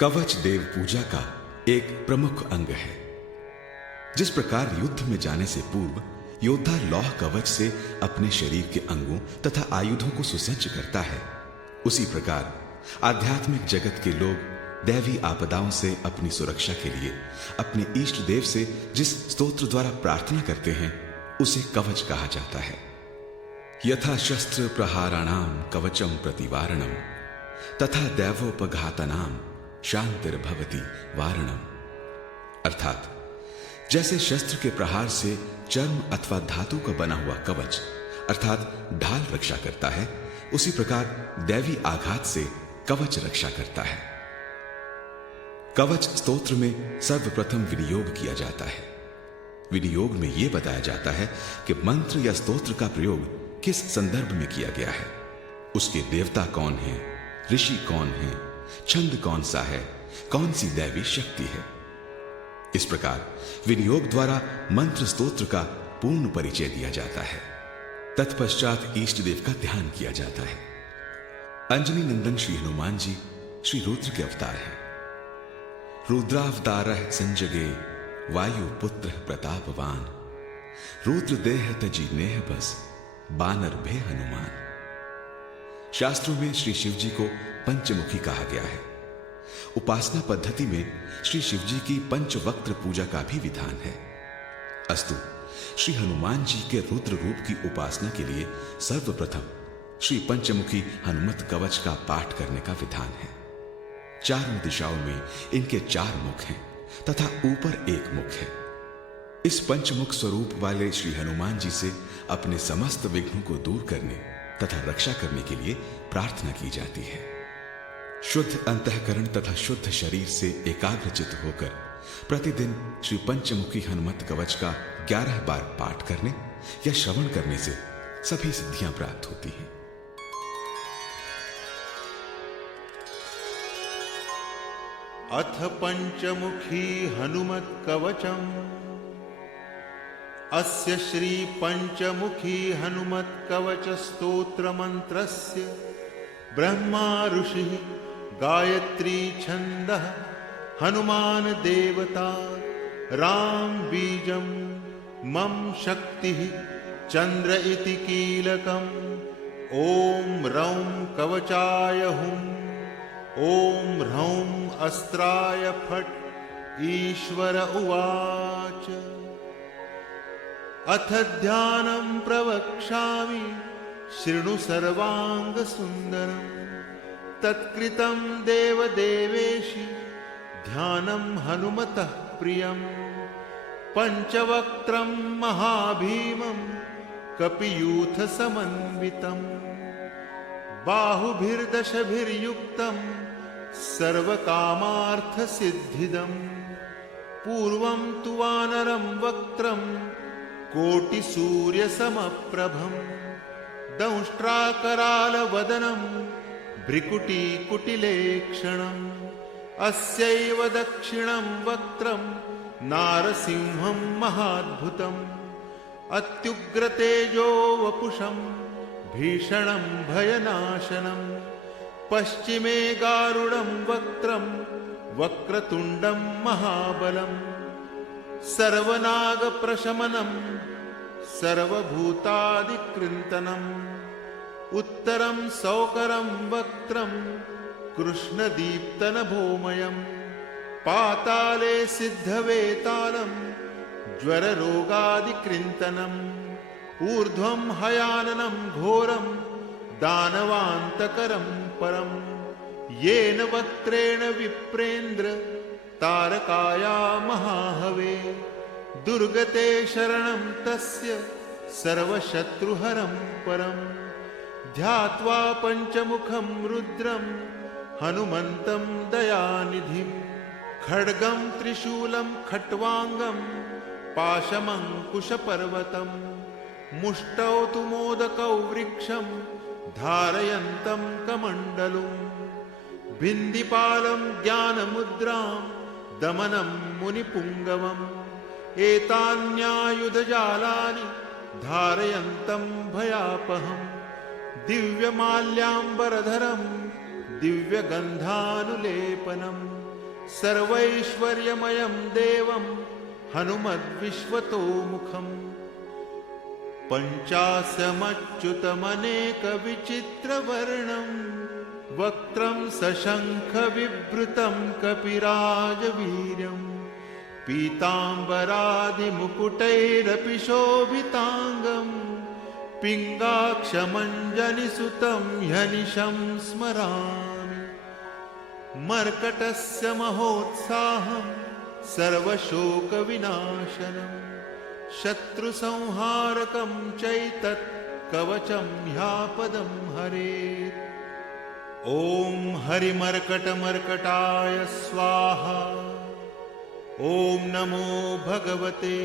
कवच देव पूजा का एक प्रमुख अंग है। जिस प्रकार युद्ध में जाने से पूर्व योद्धा लौह कवच से अपने शरीर के अंगों तथा आयुधों को सुसज्ज करता है, उसी प्रकार आध्यात्मिक जगत के लोग दैवी आपदाओं से अपनी सुरक्षा के लिए अपने इष्ट देव से जिस स्तोत्र द्वारा प्रार्थना करते हैं, उसे कवच कहा जाता है। यथा शस्त्र प्रहाराणाम कवचम प्रतिवारणम तथा दैवोपघातनाम शांतिर्भवति वारणम। अर्थात जैसे शस्त्र के प्रहार से चर्म अथवा धातु का बना हुआ कवच अर्थात ढाल रक्षा करता है, उसी प्रकार दैवी आघात से कवच रक्षा करता है। कवच स्तोत्र में सर्वप्रथम विनियोग किया जाता है। विनियोग में यह बताया जाता है कि मंत्र या स्तोत्र का प्रयोग किस संदर्भ में किया गया है, उसके देवता कौन है, ऋषि कौन है, छंद कौन सा है, कौन सी दैवी शक्ति है। इस प्रकार विनियोग द्वारा मंत्र स्तोत्र का पूर्ण परिचय दिया जाता है। तत्पश्चात इष्ट देव का ध्यान किया जाता है। अंजनी नंदन श्री हनुमान जी श्री रुद्र के अवतार हैं। रुद्रावतारः संजगे वायु पुत्र प्रतापवान, रुद्र देह तजी नेह बस बानर भे हनुमान। शास्त्रों में श्री शिव जी को पंचमुखी कहा गया है। उपासना पद्धति में श्री शिव जी की पंचवक्त्र पूजा का भी विधान है। अस्तु, श्री हनुमान जी के रुद्र रूप की उपासना के लिए सर्वप्रथम श्री पंचमुखी हनुमत कवच का पाठ करने का विधान है। चारों दिशाओं में इनके 4 मुख हैं तथा ऊपर एक मुख है। इस पंचमुख स्वरूप वाले श्री हनुमान जी से अपने समस्त विघ्नों को दूर करने तथा रक्षा करने के लिए प्रार्थना की जाती है। शुद्ध अंतःकरण तथा शुद्ध शरीर से एकाग्रचित होकर प्रतिदिन श्री पंचमुखी हनुमत कवच का 11 बार पाठ करने या श्रवण करने से सभी सिद्धियां प्राप्त होती हैं। अथ पंचमुखी हनुमत कवचम। अस्य श्री पंचमुखी हनुमत कवच स्तोत्र मंत्रस्य ब्रह्मा ऋषिः गायत्री छन्दः हनुमान देवता राम बीजं मम शक्तिः चंद्र इति कीलकम्। ओम रौं कवचाय हुं ओम ह्रौं अस्त्राय फट्। ईश्वर उवाच अथ ध्यानं प्रवक्ष्यामि शृणु सर्वांग सुंदरम्। तत्कृतं देवदेवेशि ध्यानं हनुमतः प्रियम्। पंचवक्त्रं महाभीमं कपियूथ समन्वितम्। बाहुभिर्दशभिर्युक्तं सर्वकामार्थ सिद्धिदम्। पूर्वं तु वानरं वक्त्रं कोटिसूर्यसमप्रभम्। दंष्ट्राकरालवदनं भ्रिकुटिकुटिलेक्षणम्। अस्यैव दक्षिणं वक्त्रं नारसिंहं महाद्भुतम्। अत्युग्रतेजो वपुषं भीषणं भयनाशनम्। पश्चिमे गारुडं वक्त्रं वक्रतुण्डं महाबलम्। सर्वनागप्रशमनं सर्वभूतादिकृन्तनम्। उत्तरं सौकरं वक्त्रं कृष्णदीप्तनभोमयम्। पाताले सिद्धवेतालं ज्वररोगादिकृन्तनम्। ऊर्ध्वं हयाननं घोरं दानवान्तकरं परम्। येन वक्त्रेण विप्रेन्द्र तारकाया महाहवे। दुर्गते शरणं तस्य सर्वशत्रुहरं परम्। ध्यात्वा पंचमुखं रुद्रं हनुमन्तं दयानिधिं। खड्गं त्रिशूलं खट्वांगं पाशमङ्कुशपर्वतं। मुष्टौ तु मोदकौ वृक्षं धारयन्तं कमण्डलुं। भिन्दिपालं ज्ञानमुद्रां दमनं मुनिपुङ्गवम्। एतान्यायुधजालानि धारयन्तं भयापहम्। दिव्यमाल्याम्बरधरं दिव्यगन्धानुलेपनम्। सर्वैश्वर्यमयं देवं हनुमद्विश्वतोमुखम् पञ्चास्यमच्युतमनेकविचित्रवर्णं वक्त्रं सशङ्खविभृतं कपिराजवीर्यं पीताम्बरादिमुकुटैरपि शोभिताङ्गं पिङ्गाक्षमञ्जनिसुतं ह्यनिशं स्मरामि। मर्कटस्य महोत्साहं सर्वशोकविनाशनम् शत्रुसंहारकं चैतत् कवचं ह्यापदं हरेत्। ॐ हरिमर्कटमर्कटाय स्वाहा। ॐ नमो भगवते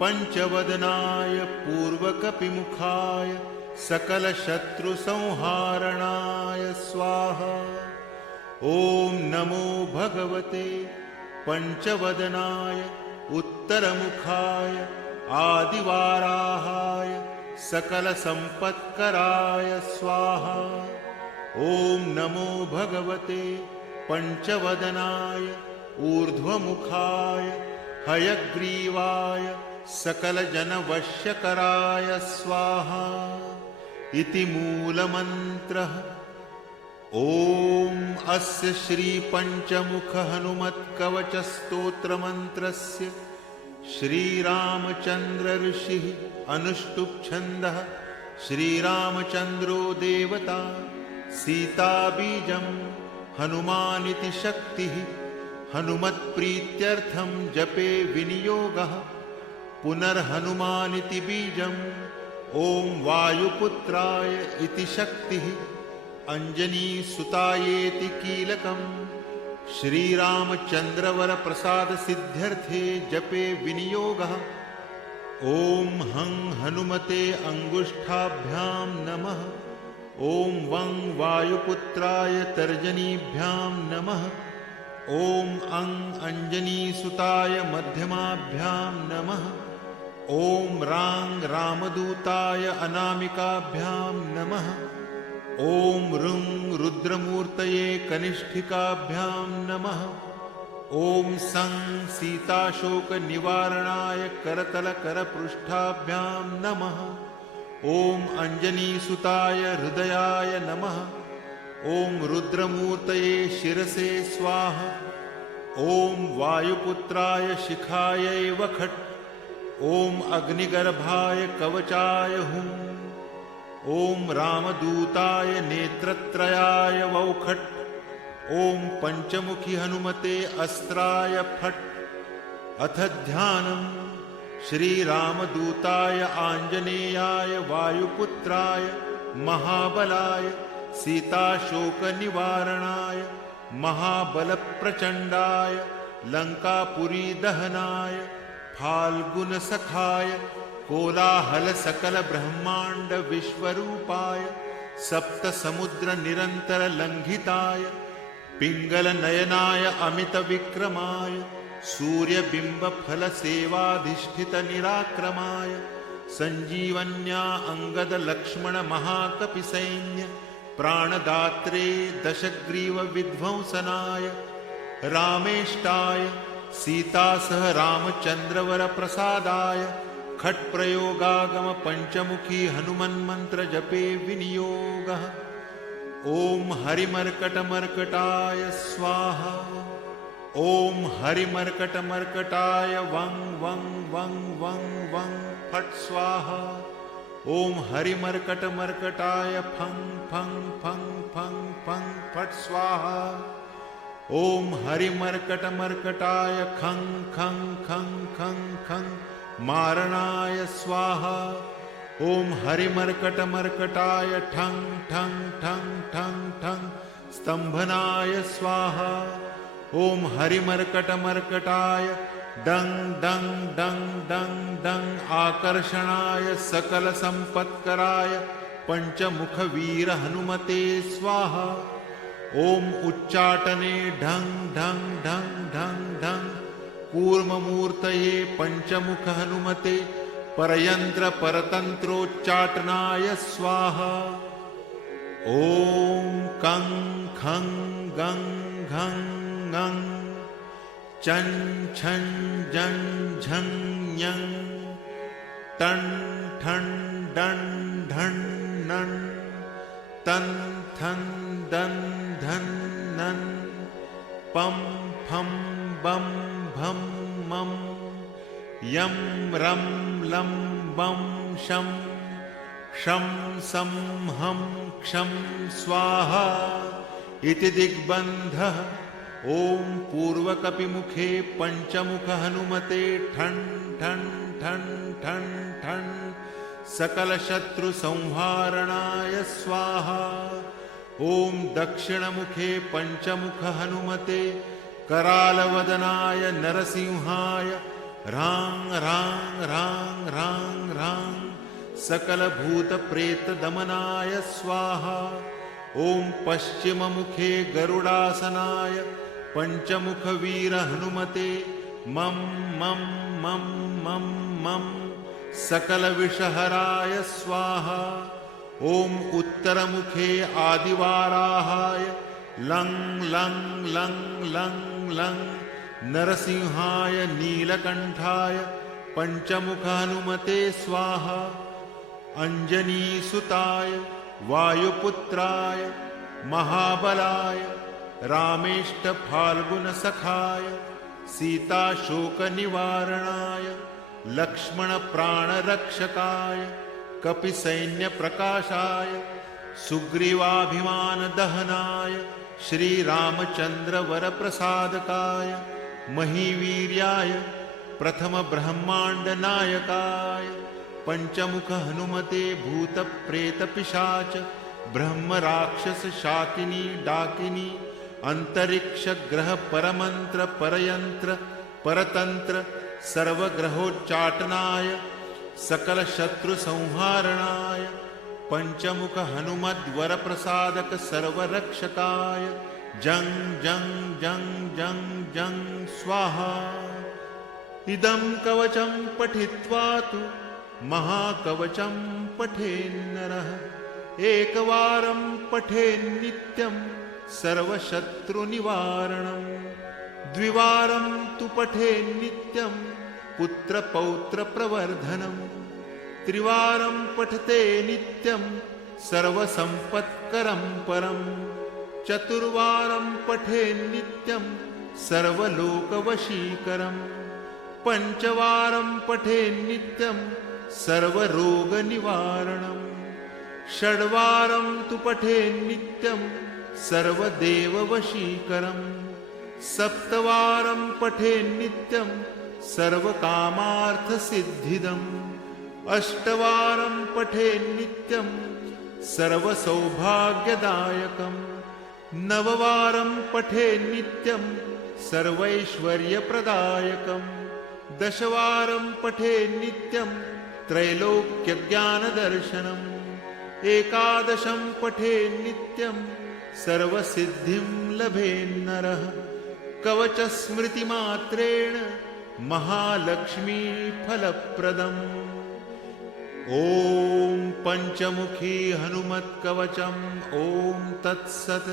पञ्चवदनाय पूर्वकपिमुखाय सकलशत्रुसंहारणाय स्वाहा। ॐ नमो भगवते पञ्चवदनाय उत्तरमुखाय आदिवाराहाय सकलसम्पत्कराय स्वाहा। ॐ नमो भगवते पञ्चवदनाय ऊर्ध्वमुखाय हयग्रीवाय सकलजनवश्यकराय स्वाहा इति मूलमन्त्रः। ॐ अस्य श्रीपञ्चमुखहनुमत्कवचस्तोत्रमन्त्रस्य श्रीरामचन्द्रऋषिः अनुष्टुप्छन्दः श्रीरामचन्द्रो देवता सीताबीजं हनुमानिति शक्तिः हनुमत्प्रीत्यर्थं जपे विनियोगः पुनर्हनुमानिति बीजम् ॐ वायुपुत्राय इति शक्तिः अंजनीसुतायेति कीलकम् श्रीरामचन्द्रवरप्रसादसिद्ध्यर्थे जपे विनियोगः ॐ हं हनुमते अंगुष्ठाभ्यां नमः। ॐ वं वायुपुत्राय तर्जनीभ्यां नमः। ॐ अं अंजनीसुताय मध्यमाभ्यां नमः। ॐ रां रामदूताय अनामिकाभ्यां नमः। ॐ रुं रुद्रमूर्तये कनिष्ठिकाभ्यां नमः। ॐ सं सीताशोकनिवारणाय करतलकरपृष्ठाभ्यां नमः। ॐ अंजनीसुताय हृदयाय नमः। ॐ रुद्रमूर्तये शिरसे स्वाहा। ॐ वायुपुत्राय शिखायै वखट्। ॐ अग्निगर्भाय कवचाय हुं। ॐ रामदूताय नेत्रत्रयाय वौखट्। ॐ पञ्चमुखी हनुमते अस्त्राय फट्। अथ ध्यानम् श्रीरामदूताय आञ्जनेयाय वायुपुत्राय महाबलाय सीताशोकनिवारणाय महाबलप्रचण्डाय लङ्कापुरीदहनाय फाल्गुनसखाय कोलाहलसकलब्रह्माण्डविश्वरूपाय सप्तसमुद्रनिरन्तरलङ्घिताय पिङ्गलनयनाय अमितविक्रमाय सूर्यबिम्बफलसेवाधिष्ठितनिराक्रमाय सञ्जीवन्या अङ्गदलक्ष्मणमहाकपिसैन्य प्राणदात्रे दशग्रीवविध्वंसनाय रामेष्टाय सीतासह रामचन्द्रवरप्रसादाय खट्प्रयोगागम पञ्चमुखी हनुमन्मन्त्रजपे विनियोगः ॐ हरिमर्कटमर्कटाय स्वाहा। ॐ हरिमर्कटमर्कटाय वं वं वं वं वं फट् स्वाहा। ॐ हरिमर्कटमर्कटाय फं फं फं फं फं फट् स्वाहा। ॐ हरिमर्कटमर्कटाय खं खं खं खं खं मारणाय स्वाहा। ॐ हरिमर्कटमर्कटाय ठं ठं ठं ठं ठं स्तंभनाय स्वाहा। ॐ हरिमर्कटमर्कटाय डं डं डं डं डं आकर्षणाय सकलसम्पत्कराय पञ्चमुखवीर हनुमते स्वाहा। ॐ उच्चाटने ढं ढं ढं ढं ढं कूर्ममूर्तये पञ्चमुख हनुमते परयन्त्र परतन्त्रोच्चाटनाय स्वाहा। ॐ कं खं गं घं ngं चं छं जं झं ञं टं ठं डं ढं णं तं थं दं धं नं पं फं बं भं मं यं रं लं बं शं शं सं हं क्षं स्वाहा इति दिग्बन्धः। ॐ पूर्वकपिमुखे पञ्चमुख हनुमते ठं ठं ठं ठं ठं सकलशत्रुसंहारणाय स्वाहा। ॐ दक्षिणमुखे पञ्चमुख हनुमते करालवदनाय नरसिंहाय रां रां रां रां रां सकलभूतप्रेतदमनाय स्वाहा। ॐ पश्चिममुखे गरुडासनाय पञ्चमुखवीर हनुमते मं मं मं मं मं सकलविषहराय स्वाहा। ॐ उत्तरमुखे आदिवाराहाय लं लं लं लं लं नरसिंहाय नीलकण्ठाय पञ्चमुख हनुमते स्वाहा। अञ्जनीसुताय वायुपुत्राय महाबलाय रामेष्टफाल्गुनसखाय सीताशोकनिवारणाय लक्ष्मणप्राणरक्षकाय कपिसैन्यप्रकाशाय सुग्रीवाभिमानदहनाय श्रीरामचन्द्रवरप्रसादकाय महीवीर्याय प्रथमब्रह्माण्डनायकाय पञ्चमुख हनुमते भूतप्रेतपिशाच ब्रह्मराक्षसशाकिनी डाकिनी अन्तरिक्षग्रह परमन्त्र परयन्त्र परतन्त्र सर्वग्रहोच्चाटनाय सकलशत्रुसंहारणाय पञ्चमुख हनुमद्वरप्रसादक सर्वरक्षकाय जं जं जं जं जं स्वाहा। इदं कवचं पठित्वा तु महाकवचं पठेन्नरः एकवारं पठेन्नित्यं सर्वशत्रुनिवारणं द्विवारं तु पठेन्नित्यं पुत्रपौत्रप्रवर्धनं त्रिवारं पठते नित्यं सर्वसम्पत्करं परं चतुर्वारं पठेन्नित्यं सर्वलोकवशीकरं पञ्चवारं पठेन्नित्यं सर्वरोगनिवारणं षड्वारं तु पठेन्नित्यं सर्वदेववशीकरं सप्तवारं पठेन्नित्यं सर्वकामार्थसिद्धिदम् अष्टवारं पठेन्नित्यं सर्वसौभाग्यदायकं नववारं पठेन्नित्यं सर्वैश्वर्यप्रदायकं दशवारं पठेन्नित्यं त्रैलोक्यज्ञानदर्शनम् एकादशं पठेन्नित्यं सर्वसिद्धिं लभेन्नरः कवचस्मृतिमात्रेण महालक्ष्मीफलप्रदम्। ॐ पञ्चमुखी हनुमत्कवचम् ॐ तत्सत्।